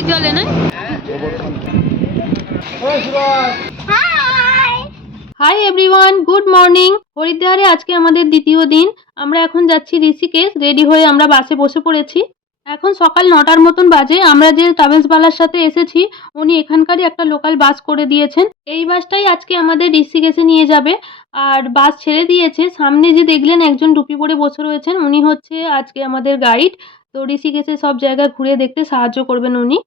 অনেক জলে না। Hi everyone, good morning. হরিদ্বারে আজকে আমাদের দ্বিতীয় দিন। আমরা এখন যাচ্ছি ঋষিকেশ। রেডি হয়ে আমরা বাসে বসে পড়েছি। এখন সকাল 9টার মতন বাজে। আমরা যে ট্রাভেলসওয়ালার সাথে এসেছি উনি এখানকারই একটা লোকাল বাস করে দিয়েছেন। এই বাসটাই আজকে আমাদের ঋষিকেশে নিয়ে যাবে। আর বাস ছেড়ে দিয়েছে। সামনে যে দেখলেন একজন টুপি পরে বসে রয়েছেন উনি হচ্ছে আজকে আমাদের গাইড। তো ঋষিকেশে সব জায়গা ঘুরে দেখতে সাহায্য করবেন উনি।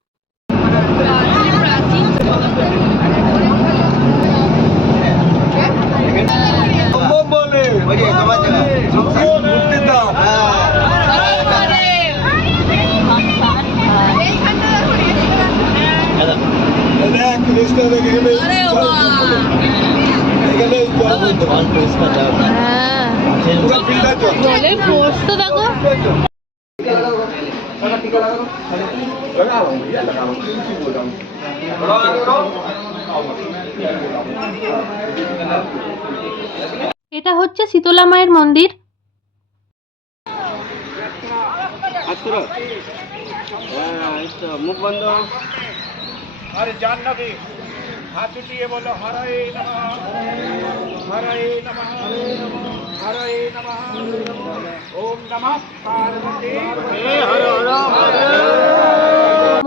জলের ফোর্স তো দেখো। এটা হচ্ছে শীতলা মায়ের মন্দির। মুখ বন্ধ। আরে জাহ্নবী হাত উঠিয়ে বলো হরে নমঃ হরে নমঃ হরে নমঃ ওম নমঃ পার্বতী হরে হরে।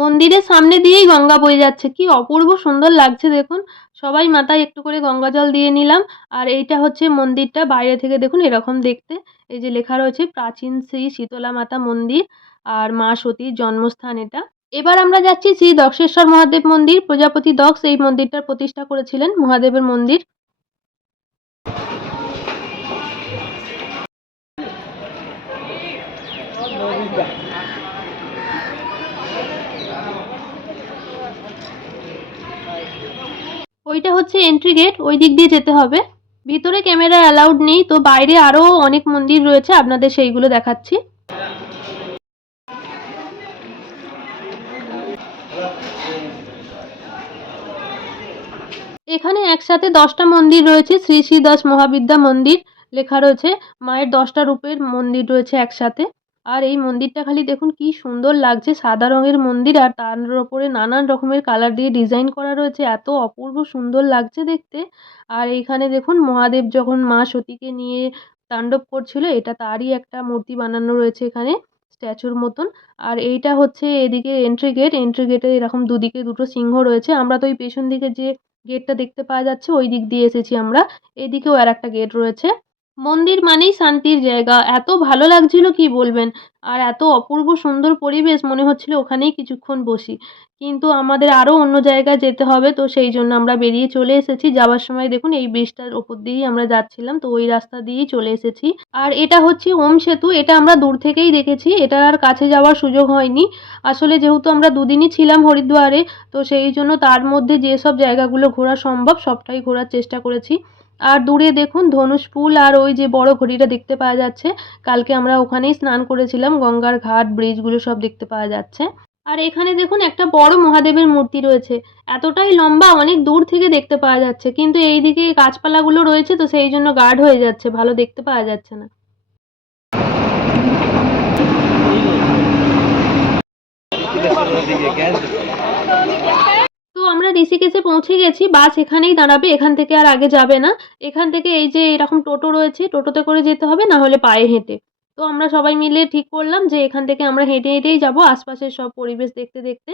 মন্দিরের সামনে দিয়েই গঙ্গা বয়ে যাচ্ছে, কি অপূর্ব সুন্দর লাগছে দেখুন। সবাই মাথায় একটু করে গঙ্গা জল দিয়ে নিলাম। আর এইটা হচ্ছে মন্দিরটা, বাইরে থেকে দেখুন এরকম দেখতে। এই যে লেখা রয়েছে প্রাচীন শ্রী শীতলা মাতা মন্দির আর মা সতীর জন্মস্থান এটা। এবার আমরা যাচ্ছি শ্রী দক্ষেশ্বর মহাদেব মন্দির। প্রজাপতি দক্ষ এই মন্দিরটার প্রতিষ্ঠা করেছিলেন, মহাদেবের মন্দির। ওইটা হচ্ছে এন্ট্রি গেট, ওই দিক দিয়ে যেতে হবে। ভিতরে ক্যামেরা অ্যালাউড নেই, তো বাইরে আরও অনেক মন্দির রয়েছে, আপনাদের সেইগুলো দেখাচ্ছি। এখানে একসাথে 10টা মন্দির রয়েছে। শ্রী শ্রী দাস মহাবিদ্যা মন্দির লেখা রয়েছে। মায়ের 10টা রূপের মন্দির রয়েছে একসাথে। আর এই মন্দিরটা খালি দেখুন কি সুন্দর লাগছে, সাদা রঙের মন্দির আর তার উপরে নানান রকমের কালার দিয়ে ডিজাইন করা রয়েছে, এত অপূর্ব সুন্দর লাগছে দেখতে। আর এইখানে দেখুন মহাদেব যখন মা সতীকে নিয়ে তাণ্ডব করছিল, এটা তারই একটা মূর্তি বানানো রয়েছে এখানে স্ট্যাচুর মতন। আর এইটা হচ্ছে এদিকে এন্ট্রি গেট। এন্ট্রি গেটে এরকম দুদিকে দুটো সিংহ রয়েছে। আমরা তো ওই পেছন দিকে যে গেটটা দেখতে পাওয়া যাচ্ছে ওই দিক দিয়ে এসেছি আমরা। এদিকেও আর একটা গেট রয়েছে। মন্দির মানেই শান্তির জায়গা, এত ভালো লাগছিল কি বলবেন। আর এত অপূর্ব সুন্দর পরিবেশ, মনে হচ্ছিল ওখানেই কিছুক্ষণ বসি। কিন্তু আমাদের আরও অন্য জায়গায় যেতে হবে, তো সেই জন্য আমরা বেরিয়ে চলে এসেছি। যাওয়ার সময় দেখুন এই ব্রিজটার ওপর দিয়েই আমরা যাচ্ছিলাম, তো ওই রাস্তা দিয়েই চলে এসেছি। আর এটা হচ্ছে ওম সেতু, এটা আমরা দূর থেকেই দেখেছি, এটার আর কাছে যাওয়ার সুযোগ হয়নি। আসলে যেহেতু আমরা দুদিনই ছিলাম হরিদ্বারে, তো সেই জন্য তার মধ্যে যেসব জায়গাগুলো ঘোরা সম্ভব সবটাই ঘোরার চেষ্টা করেছি। আর দূরে দেখুন ধনুষ ফুল আর ওই যে বড় ঘড়িটা দেখতে পাওয়া যাচ্ছে। কালকে আমরা ওখানেই স্নান করেছিলাম, গঙ্গার ঘাট ব্রিজগুলো সব দেখতে পাওয়া যাচ্ছে। আর এখানে দেখুন একটা বড় মহাদেবের মূর্তি রয়েছে, এতটাই লম্বা অনেক দূর থেকে দেখতে পাওয়া যাচ্ছে, কিন্তু এই দিকে গাছপালাগুলো রয়েছে তো সেই জন্য গাঢ় হয়ে যাচ্ছে, ভালো দেখতে পাওয়া যাচ্ছে না। তো আমরা ঋষিকেশে পৌঁছে গেছি, বাস এখানেই দাঁড়াবে, এখান থেকে আর আগে যাবে না। এখান থেকে এই যে এরকম টোটো রয়েছে, টোটোতে করে যেতে হবে, না হলে পায়ে হেঁটে। তো আমরা সবাই মিলে ঠিক করলাম যে এখান থেকে আমরা হেঁটে হেঁটেই যাব আশপাশের সব পরিবেশ দেখতে দেখতে।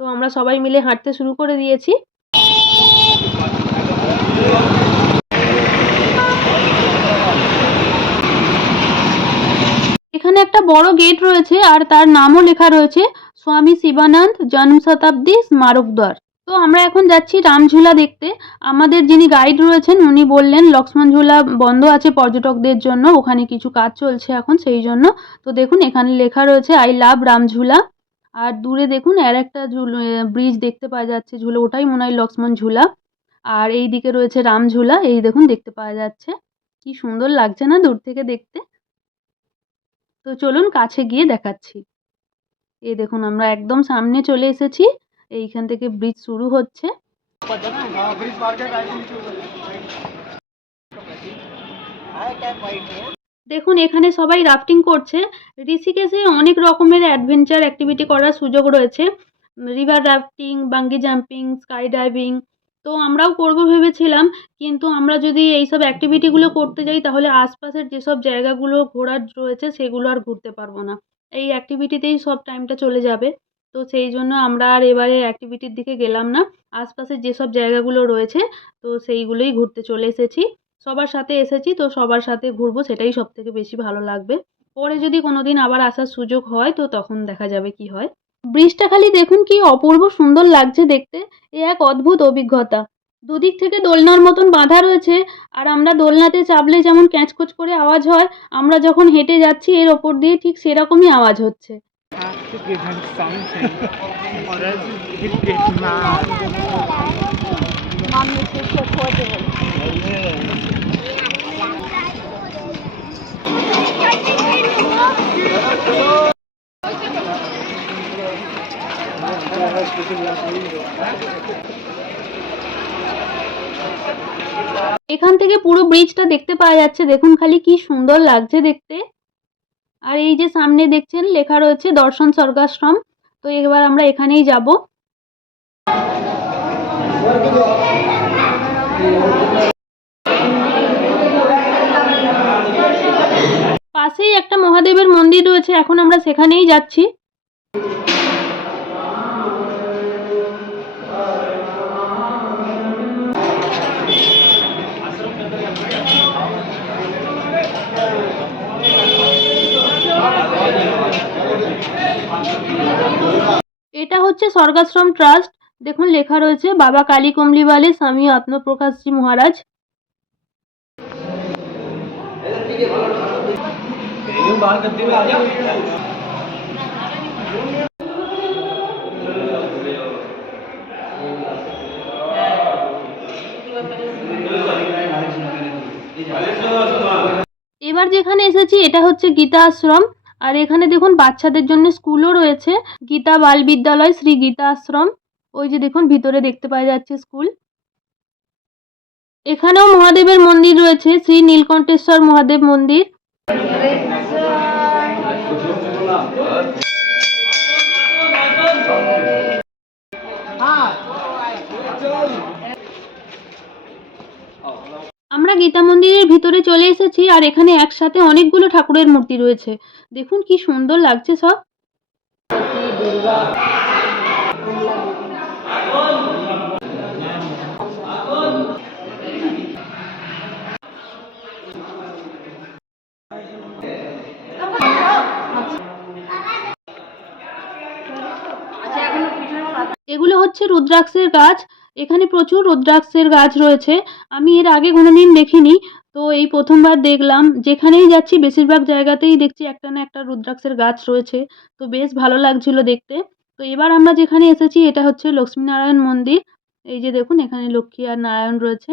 তো আমরা সবাই মিলে হাঁটতে শুরু করে দিয়েছি। এখানে একটা বড় গেট রয়েছে আর তার নামও লেখা রয়েছে স্বামী শিবানন্দ জন্ম শতাব্দী স্মারক দ্বার। তো আমরা এখন যাচ্ছি রামঝুলা দেখতে। আমাদের যিনি গাইড রয়েছেন উনি বললেন লক্ষ্মণ ঝুলা বন্ধ আছে পর্যটকদের জন্য, ওখানে কিছু কাজ চলছে এখন সেই জন্য। তো দেখুন এখানে লেখা রয়েছে আই লাভ রামঝুলা। আর দূরে দেখুন আর একটা ব্রিজ দেখতে পাওয়া যাচ্ছে, ঝুলা, ওটাই মনে হয় লক্ষ্মণ ঝুলা। আর এই দিকে রয়েছে রামঝুলা, এই দেখুন দেখতে পাওয়া যাচ্ছে। কি সুন্দর লাগছে না দূর থেকে দেখতে। তো চলুন কাছে গিয়ে দেখাচ্ছি। এই দেখুন আমরা একদম সামনে চলে এসেছি, এইখান থেকে ব্রিজ শুরু হচ্ছে। দেখুন এখানে সবাই রাফটিং করছে। ঋষিকেশে অনেক রকমের অ্যাডভেঞ্চার অ্যাক্টিভিটি করার সুযোগ রয়েছে। রিভার রাফটিং, বাঙ্গি জাম্পিং, স্কাই ডাইভিং। তো আমরাও করবো ভেবেছিলাম, কিন্তু আমরা যদি এইসব অ্যাক্টিভিটিগুলো করতে যাই তাহলে আশপাশের যেসব জায়গাগুলো ঘোরার রয়েছে সেগুলো আর ঘুরতে পারবো না। এই অ্যাক্টিভিটিতেই সব টাইমটা চলে যাবে। তো সেই জন্য আমরা আর এবারে অ্যাক্টিভিটির দিকে গেলাম না। আশপাশের যেসব জায়গাগুলো রয়েছে তো সেইগুলোই ঘুরতে চলে এসেছি। সবার সাথে এসেছি তো সবার সাথে ঘুরবো, সেটাই সবথেকে বেশি ভালো লাগবে। পরে যদি কোনোদিন আবার আসার সুযোগ হয় তো তখন দেখা যাবে কি হয়। ব্রিজটা খালি দেখুন কি অপূর্ব সুন্দর লাগছে দেখতে। এ এক অদ্ভুত অভিজ্ঞতা। দুদিক থেকে দোলনার মতন বাঁধা রয়েছে, আর আমরা দোলনাতে চাপলে যেমন ক্যাঁচকোচ করে আওয়াজ হয়, আমরা যখন হেঁটে যাচ্ছি এর ওপর দিয়ে ঠিক সেরকমই আওয়াজ হচ্ছে। Have to give him something, or else he'll get mad. Mom, this is recorded. এখান থেকে পুরো ব্রিজটা দেখতে পাওয়া যাচ্ছে, দেখুন খালি কি সুন্দর লাগছে দেখতে। আর এই যে সামনে দেখছেন লেখা রয়েছে দর্শন স্বর্গাশ্রম। তো এবার আমরা এখানেই যাব। পাশেই একটা মহাদেবের মন্দির রয়েছে, এখন আমরা সেখানেই যাচ্ছি। এটা হচ্ছে স্বর্গাশ্রম ট্রাস্ট। দেখুন লেখা রয়েছে বাবা কালী কমলিওয়ালে স্বামী আত্মপ্রকাশজি মহারাজ। এবার যেখানে এসেছি এটা হচ্ছে গীতা আশ্রম। আর এখানে দেখুন বাচ্চাদের জন্য স্কুলও রয়েছে, গীতা বাল বিদ্যালয় শ্রী গীতা আশ্রম। ওই যে দেখুন ভিতরে দেখতে পাওয়া যাচ্ছে স্কুল। এখানেও মহাদেবের মন্দির রয়েছে, শ্রী নীলকণ্ঠেশ্বর মহাদেব মন্দির। আমরা গীতা মন্দিরের ভিতরে চলে এসেছি, আর এখানে একসাথে অনেকগুলো ঠাকুরের মূর্তি রয়েছে। দেখুন কি সুন্দর লাগছে সব। এগুলো হচ্ছে রুদ্রাক্ষের গাছ। এখানে প্রচুর রুদ্রাক্ষের গাছ রয়েছে। আমি এর আগে কোনোদিন দেখিনি, তো এই প্রথমবার দেখলাম। যেখানেই যাচ্ছি বেশিরভাগ জায়গাতেই দেখছি একটা না একটা রুদ্রাক্ষের গাছ রয়েছে, তো বেশ ভালো লাগছিল দেখতে। তো এবার আমরা যেখানে এসেছি এটা হচ্ছে লক্ষ্মীনারায়ণ মন্দির। এই যে দেখুন এখানে লক্ষ্মী আর নারায়ণ রয়েছে।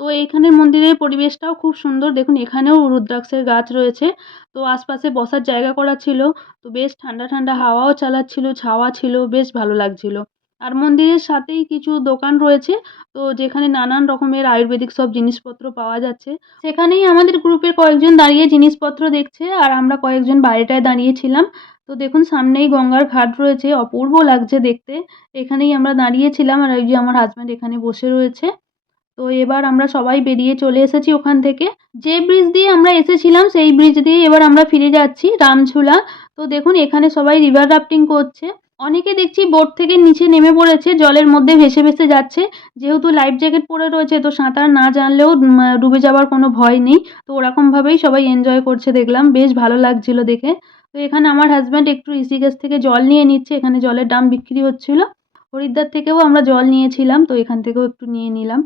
তো এইখানের মন্দিরের পরিবেশটাও খুব সুন্দর। দেখুন এখানেও রুদ্রাক্ষের গাছ রয়েছে। তো আশপাশে বসার জায়গা করা ছিল, তো বেশ ঠান্ডা ঠান্ডা হাওয়াও চালাচ্ছিল, ছাওয়া ছিল, বেশ ভালো লাগছিল। আর মন্দিরের সাথেই কিছু দোকান রয়েছে, তো যেখানে নানান রকমের আয়ুর্বেদিক সব জিনিসপত্র পাওয়া যাচ্ছে। সেখানেই আমাদের গ্রুপের কয়েকজন দাঁড়িয়ে জিনিসপত্র দেখছে, আর আমরা কয়েকজন বাইরেটায় দাঁড়িয়েছিলাম। তো দেখুন সামনেই গঙ্গার ঘাট রয়েছে, অপূর্ব লাগছে দেখতে। এখানেই আমরা দাঁড়িয়েছিলাম, আর ওই যে আমার হাজব্যান্ড এখানে বসে রয়েছে। তো এবার আমরা সবাই বেরিয়ে চলে এসেছি ওখান থেকে। যে ব্রিজ দিয়ে আমরা এসেছিলাম সেই ব্রিজ দিয়ে এবার আমরা ফিরে যাচ্ছি রামঝুলা। তো দেখুন এখানে সবাই রিভার রাফটিং করছে। অনেকে দেখছি বোট থেকে নিচে নেমে পড়েছে, জলের মধ্যে ভেসে ভেসে যাচ্ছে। যেহেতু লাইফ জ্যাকেট পরে রয়েছে তো সাঁতার না জানলেও ডুবে যাওয়ার কোনো ভয় নেই। তো ওরকমভাবেই সবাই এনজয় করছে দেখলাম, বেশ ভালো লাগছিল দেখে। তো এখানে আমার হাজব্যান্ড একটু ঋষিকেশ থেকে জল নিয়ে নিচ্ছে, এখানে জলের দাম বিক্রি হচ্ছিল। হরিদ্বার থেকেও আমরা জল নিয়েছিলাম, তো এখান থেকেও একটু নিয়ে নিলাম।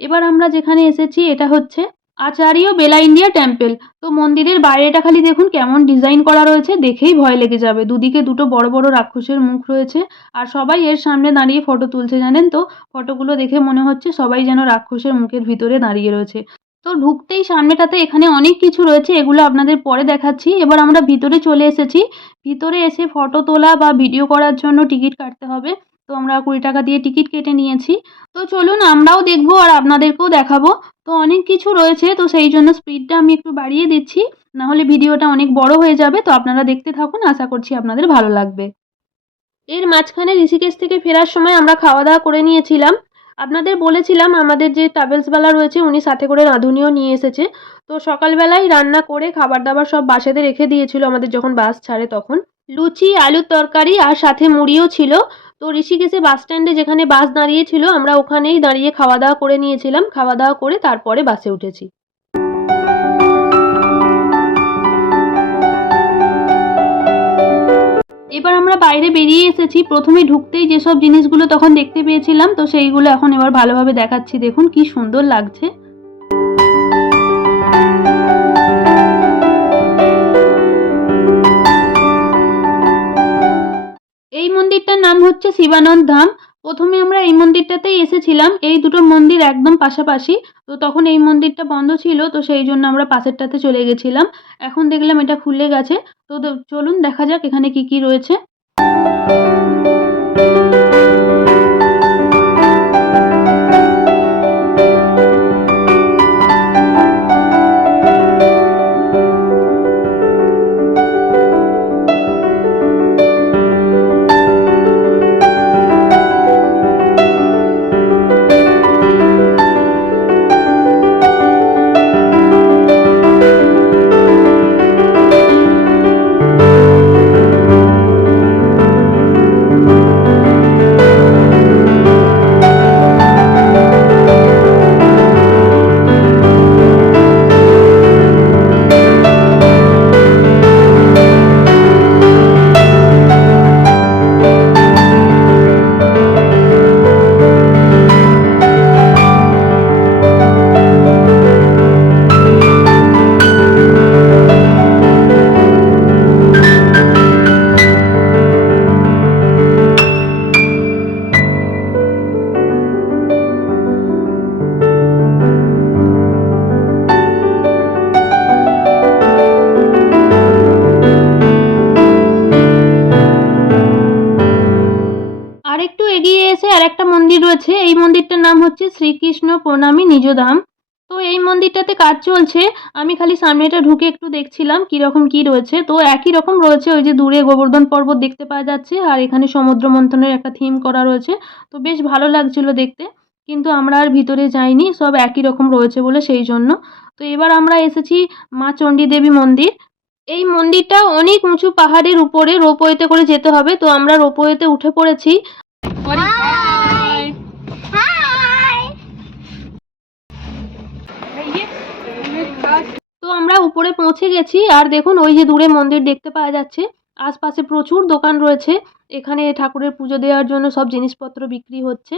এবার আমরা যেখানে এসেছি এটা হচ্ছে আচার্য বেলা ইন্ডিয়া টেম্পল। তো মন্দিরের বাইরেটা খালি দেখুন কেমন ডিজাইন করা রয়েছে, দেখেই ভয় লেগে যাবে। দুদিকে দুটো বড় বড় রাক্ষসের মুখ রয়েছে, আর সবাই এর সামনে দাঁড়িয়ে ফটো তুলছে। জানেন তো, ফটোগুলো দেখে মনে হচ্ছে সবাই যেন রাক্ষসের মুখের ভিতরে দাঁড়িয়ে রয়েছে। তো ঢুকতেই সামনেটাতে এখানে অনেক কিছু রয়েছে, এগুলো আপনাদের পরে দেখাচ্ছি। এবার আমরা ভিতরে চলে এসেছি। ভিতরে এসে ফটো তোলা বা ভিডিও করার জন্য টিকিট কাটতে হবে। তো আমরা 20 টাকা দিয়ে টিকিট কেটে নিয়েছি। তো চলুন আমরাও দেখবো আর আপনাদেরকেও দেখাবো। তো অনেক কিছু রয়েছে, তো সেই জন্য স্পিডটা আমি একটু বাড়িয়ে দিচ্ছি, নাহলে ভিডিওটা অনেক বড় হয়ে যাবে। তো আপনারা দেখতে থাকুন, আশা করছি আপনাদের ভালো লাগবে। এর মাঝখানে ঋষিকেশ থেকে ফেরার সময় আমরা খাওয়া দাওয়া করে নিয়েছিলাম। আপনাদের বলেছিলাম আমাদের যে ট্রাভেলসওয়ালা রয়েছে উনি সাথে করে রাঁধুনিও নিয়ে এসেছে। তো সকালবেলায় রান্না করে খাবার দাবার সব বাসেতে রেখে দিয়েছিল আমাদের যখন বাস ছাড়ে তখন। লুচি, আলুর তরকারি আর সাথে মুড়িও ছিল। তো ঋষিকেশে বাস স্ট্যান্ডে যেখানে বাস দাঁড়িয়েছিল আমরা ওখানেই দাঁড়িয়ে খাওয়া দাওয়া করে নিয়েছিলাম। খাওয়া দাওয়া করে তারপরে বাসে উঠেছি। এবার আমরা বাইরে বেরিয়ে এসেছি। প্রথমে ঢুকতেই যেসব জিনিসগুলো তখন দেখতে পেয়েছিলাম তো সেইগুলো এখন এবার ভালোভাবে দেখাচ্ছি। দেখুন কি সুন্দর লাগছে। এই মন্দিরটার নাম হচ্ছে শিবানন্দ ধাম। প্রথমে আমরা এই মন্দিরটাতেই এসেছিলাম। এই দুটো মন্দির একদম পাশাপাশি। তো তখন এই মন্দিরটা বন্ধ ছিল তো সেই জন্য আমরা পাশেরটাতে চলে গেছিলাম। এখন দেখলাম এটা খুলে গেছে। তো চলুন দেখা যাক এখানে কি কি রয়েছে। আরেকটু এগিয়ে এসে আরেকটা মন্দির রয়েছে। এই মন্দিরটার নাম হচ্ছে শ্রীকৃষ্ণ প্রণামী নিজধাম। তো এই মন্দিরটাতে কাজ চলছে। আমি খালি সামনেটা ঢুকে একটু দেখছিলাম কীরকম কী রয়েছে। তো একই রকম রয়েছে, ওই যে দূরে গোবর্ধন পর্বত দেখতে পাওয়া যাচ্ছে আর এখানে সমুদ্র মন্থনের একটা থিম করা রয়েছে। তো বেশ ভালো লাগছিল দেখতে, কিন্তু আমরা আর ভিতরে যাইনি, সব একই রকম রয়েছে বলে সেই জন্য। তো এবার আমরা এসেছি মা চণ্ডী দেবী মন্দির। এই মন্দিরটা অনেক উঁচু পাহাড়ের উপরে, রোপওয়েতে করে যেতে হবে। তো আমরা রোপওয়েতে উঠে পড়েছি। Hi. Hi. তো আমরা উপরে পৌঁছে গেছি আর দেখুন ওই যে দূরে মন্দির দেখতে পাওয়া যাচ্ছে। আশপাশে প্রচুর দোকান রয়েছে। এখানে ঠাকুরের পুজো দেওয়ার জন্য সব জিনিসপত্র বিক্রি হচ্ছে।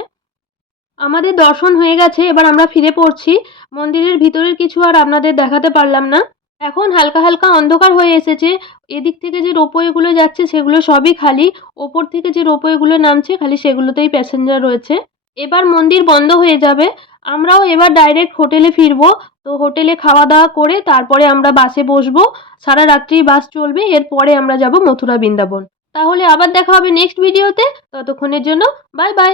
আমাদের দর্শন হয়ে গেছে, এবার আমরা ফিরে পড়ছি। মন্দিরের ভিতরের কিছু আর আপনাদের দেখাতে পারলাম না। এখন হালকা হালকা অন্ধকার হয়ে এসেছে। এদিক থেকে যে রোপওয়েগুলো যাচ্ছে সেগুলো সবই খালি। ওপর থেকে যে রোপওয়েগুলো নামছে খালি সেগুলোতেই প্যাসেঞ্জার রয়েছে। এবার মন্দির বন্ধ হয়ে যাবে। আমরাও এবার ডাইরেক্ট হোটেলে ফিরবো। তো হোটেলে খাওয়া দাওয়া করে তারপরে আমরা বাসে বসবো। সারা রাত্রি বাস চলবে, এরপরে আমরা যাব মথুরা বৃন্দাবন। তাহলে আবার দেখা হবে নেক্সট ভিডিওতে। ততক্ষণের জন্য বাই বাই।